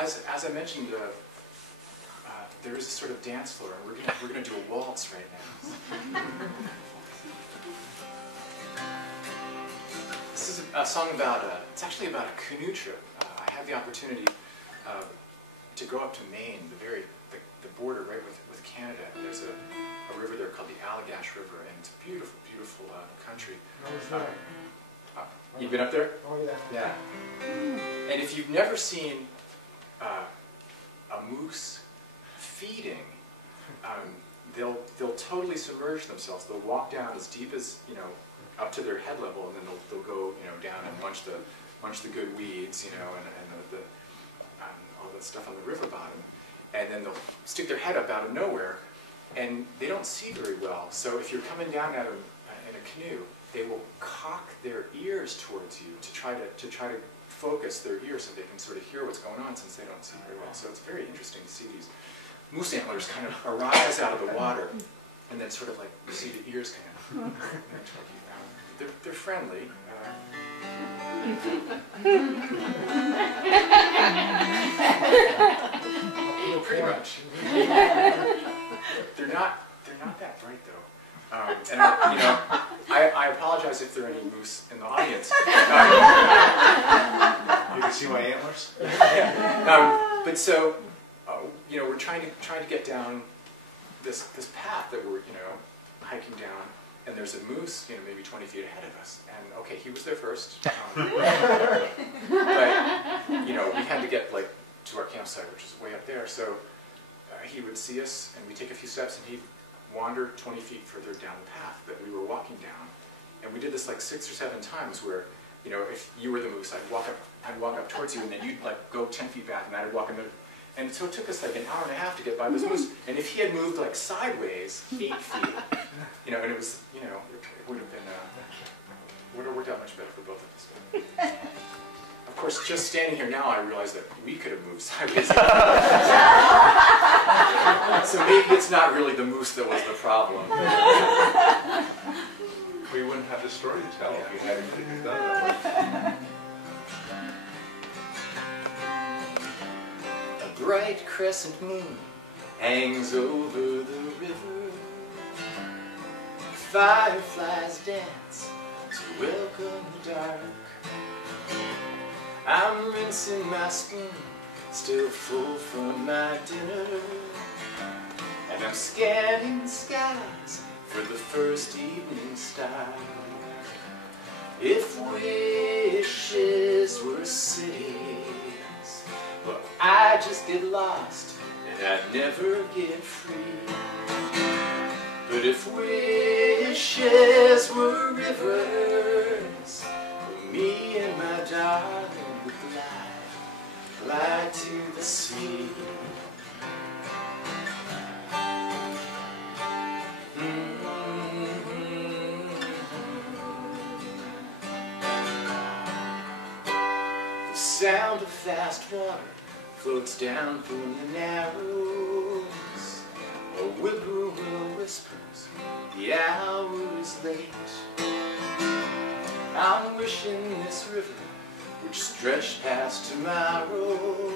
as I mentioned, there is a sort of dance floor, and we're gonna do a waltz right now. This is a song about it's actually about a canoe trip. I had the opportunity to go up to Maine, the border right with Canada. There's a river there called the Allagash River, and it's a beautiful, beautiful country. You've been up there? Oh yeah. Yeah. And if you've never seen a moose feeding, they'll totally submerge themselves. They'll walk down as deep as, up to their head level, and then they'll go, down and munch the good weeds, and all the stuff on the river bottom, and then they'll stick their head up out of nowhere, and they don't see very well. So if you're coming down at them in a canoe, they will cock their ears towards you to try to focus their ears so they can sort of hear what's going on, since they don't see very well. So it's very interesting to see these moose antlers kind of arise out of the water, and then sort of like you see the ears kind of they're friendly. Pretty much. They're not that bright though. And I apologize if there are any moose in the audience. You can see my antlers. But so, we're trying to get down this path that we're hiking down, and there's a moose maybe 20 feet ahead of us. And okay, he was there first, but we had to get to our campsite, which is way up there. So he would see us, and we take a few steps, and he'd wander 20 feet further down the path that we were walking down. And we did this 6 or 7 times, where if you were the moose, I'd walk up towards you, and then you'd go 10 feet back, and I'd walk in there. And so it took us an hour and a half to get by this moose. And if he had moved sideways 8 feet, and it was, it would have been, would have worked out much better for both of us. Of course, just standing here now, I realize that we could have moved sideways. So maybe it's not really the moose that was the problem. We wouldn't have the story to tell if we hadn't done that. A bright crescent moon hangs over the river. Fireflies dance to welcome the dark. I'm rinsing my spoon, still full from my dinner, and I'm scanning the skies for the first evening star. If wishes were cities, well, I'd just get lost and I'd never get free. But if wishes were rivers, well, me and my darling would fly to the sea. The sound of fast water floats down from the narrows. A whippoorwill whispers, the hour is late. I'm wishing this river would stretch past tomorrow,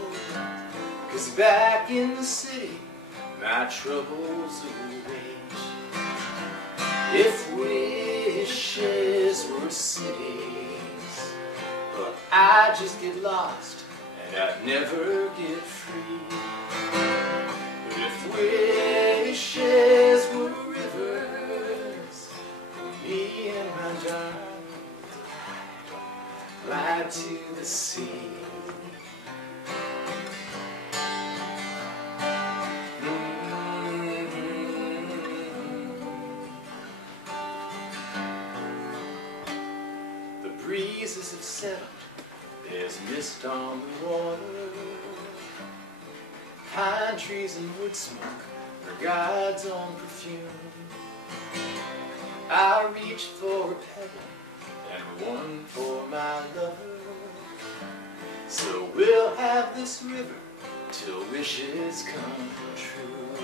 'cause back in the city my troubles await. If wishes were cities, but I'd just get lost and I'd never get free. But if wishes were rivers, me and my darling fly to the sea. The breezes have settled, there's mist on the water. Pine trees and wood smoke are God's own perfume. I reached for a pebble and one for my lover. So we'll have this river till wishes come true.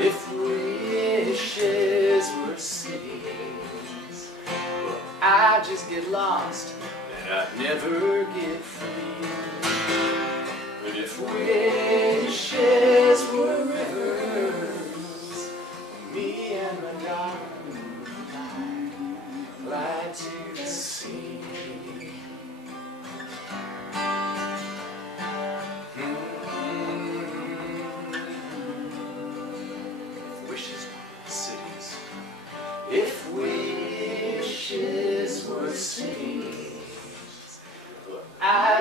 If wishes were cities, well, I'd just get lost and I'd never get free. But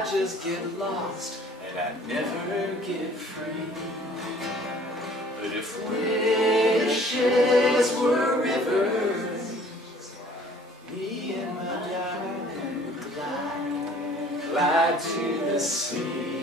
I'd just get lost and I'd never get free. But if wishes were rivers, me and my darling would glide to the sea.